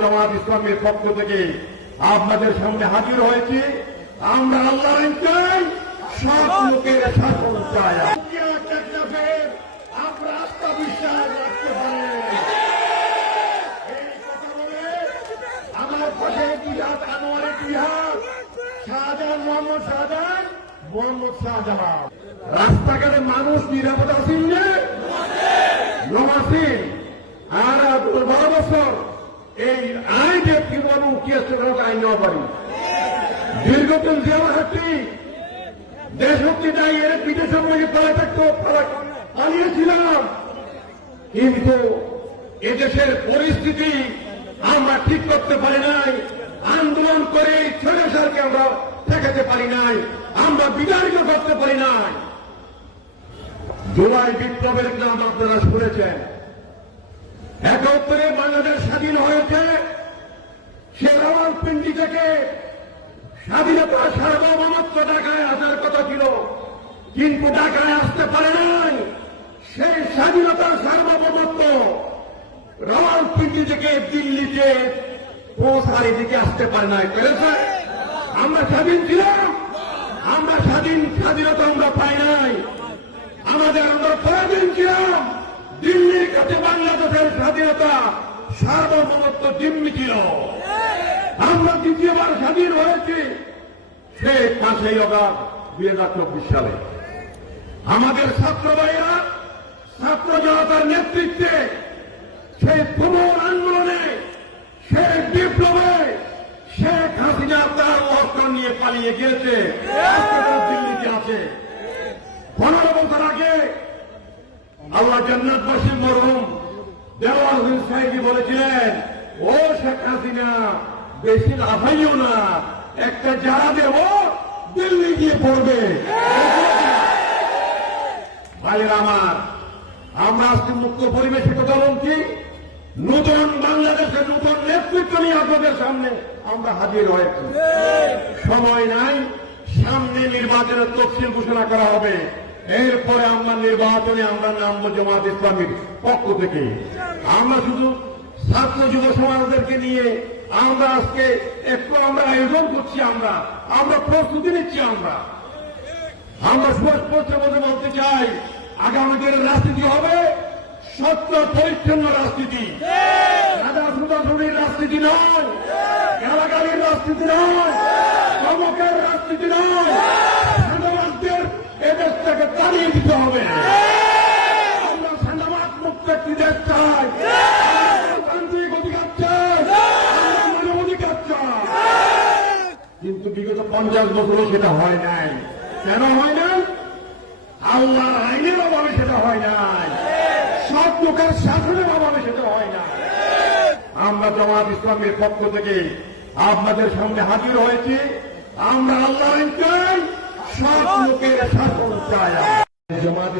জামাত ইসলামের পক্ষ থেকে আপনাদের সামনে হাজির হয়েছি। আমরা আল্লাহ চাই, সব লোকের শাসন চাই। আমরা আত্মবিশ্বাস রাখতে পারি। এই কথা বলে আমার পাশে ইতিহাস, আনোয়ারের ইতিহাস, শাহজাহান, মোহাম্মদ শাহজাহান। রাস্তাঘাটে মানুষ নিরাপদ আছেন না? নমাসিন আর 12 বছর এই আইনে কি বলবো আইন নেওয়া পারি। দীর্ঘদিন জেল হাঁটি দেশভক্তি নাই, এর বিদেশের মধ্যে পালিয়েছিলাম, কিন্তু এদেশের পরিস্থিতি আমরা ঠিক করতে পারি নাই। আন্দোলন করে স্বৈরাচারকে আমরা ঠেকাতে পারি নাই, আমরা বিতাড়িত করতে পারি নাই। জুলাই বিপ্লবের নাম আপনারা শুনেছেন। 71-এ বাংলাদেশ স্বাধীন হয়েছে। সে রাওয়ালপিন্ডি থেকে স্বাধীনতা সার্বভৌমত্ব ঢাকায় আসার কথা ছিল, কিন্তু ঢাকায় আসতে পারে নাই। সেই স্বাধীনতার সার্বভৌমত্ব রাওয়ালপিন্ডি থেকে দিল্লিতে পৌঁছার এদিকে আসতে পারে নাই। পেরেছে? আমরা স্বাধীন ছিলাম, আমরা স্বাধীনতা আমরা পাই নাই। আমরা পরাধীন ছিলাম। দিল্লির কাছে বাংলাদেশের স্বাধীনতা সার্বভৌমত্ব জিম্মি ছিল। আমরা দ্বিতীয়বার স্বাধীন হয়েছি সে 5ই আগস্ট 2024 সালে। আমাদের ছাত্র ভাইয়েরা ছাত্র জনতার নেতৃত্বে সেই পুনর আন্দোলনে, সেই বিপ্লবে শেখ হাসিনা তার অস্ত্র নিয়ে পালিয়ে গিয়েছে, দিল্লিতে আছে। 15 বছর আগে আল্লাহ জান্নাতবাসী মরহুম দেওয়ার হোসেন সাহেব বলেছিলেন, ও শেখ হাসিনা বেশি লাফাইও না, একটা যারা দেব দিল্লি গিয়ে পড়বে। ভাইয়ের আমার, আমরা আজকে মুক্ত পরিবেশে কথা বলছি। নতুন বাংলাদেশের নতুন নেতৃত্ব নিয়ে আপনাদের সামনে আমরা হাজির হয়েছি। সময় নাই, সামনে নির্বাচনের তফসিল ঘোষণা করা হবে। এরপরে আমরা নির্বাচনে আমরা নামবো জামাত ইসলামীর পক্ষ থেকে। আমরা শুধু ছাত্র যুব সমাজদেরকে নিয়ে আমরা আজকে একটু আয়োজন করছি, আমরা প্রস্তুতি নিচ্ছি। আমরা স্পষ্ট বলতে চাই, আগামী দিনের রাজনীতি হবে সত্য পরিচ্ছন্ন রাজনীতি, রাজনীতির রাজনীতি নয়, গালাগালির রাজনীতি নয়, ধমকের রাজনীতি নয়। সাংবাদিকদের এদেশ থেকে তাড়িয়ে দিতে হবে। আমরা সাংবাদ মুক্ত একটি দেশ চাই, তান্ত্রিক অধিকার চাই, মানব অধিকার চাই। কিন্তু বিগত 50 বছরও সেটা হয় নাই। কেন হয় নাই? আল্লাহর আইনের অভাবে সেটা হয় নাই, সব লোকের শাসনের অভাবে সেটা হয় না। আমরা জামাত ইসলামের পক্ষ থেকে আপনাদের সামনে হাজির হয়েছি। আমরা আল্লাহর চাই, সব লোকের শাসন চাই। জামাত